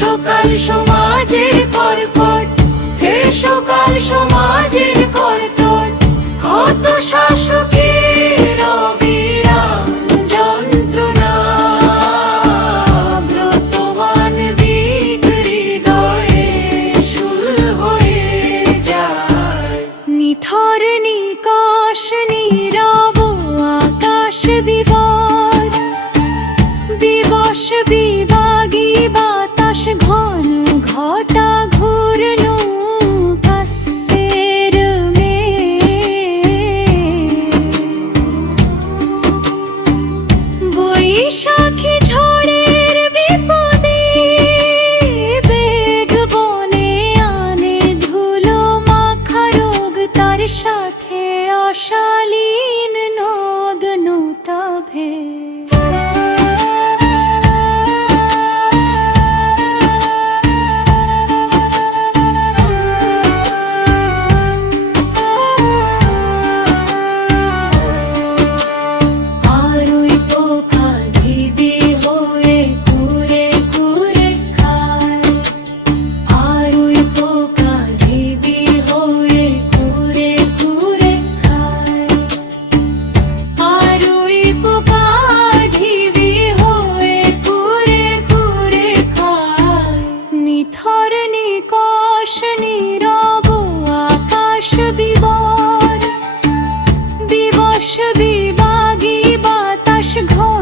সকাল সমাজের কর্কট, হে সকাল সমাজের কর্কট, কত শাসকের অবিরাম যন্ত্রণা, ব্রতমান দিক হৃদয়ে শূল হয়ে যায়। নিথর নিকাশ নীরব আকাশ বিবর, বিবশ বিভাগী বাতাস ঘন ঘটা ঘূর্ণ কাস্তের বৈশাখী ঝড়ের বিপদে বেগ বনে আনে ধুলো মাখা রোগ, তার সাথে অশালীন নদ নূতভে। নিথর নিকষ নীরব আকাশ বিবর, বিবশ বিভাগী বাতাস ঘন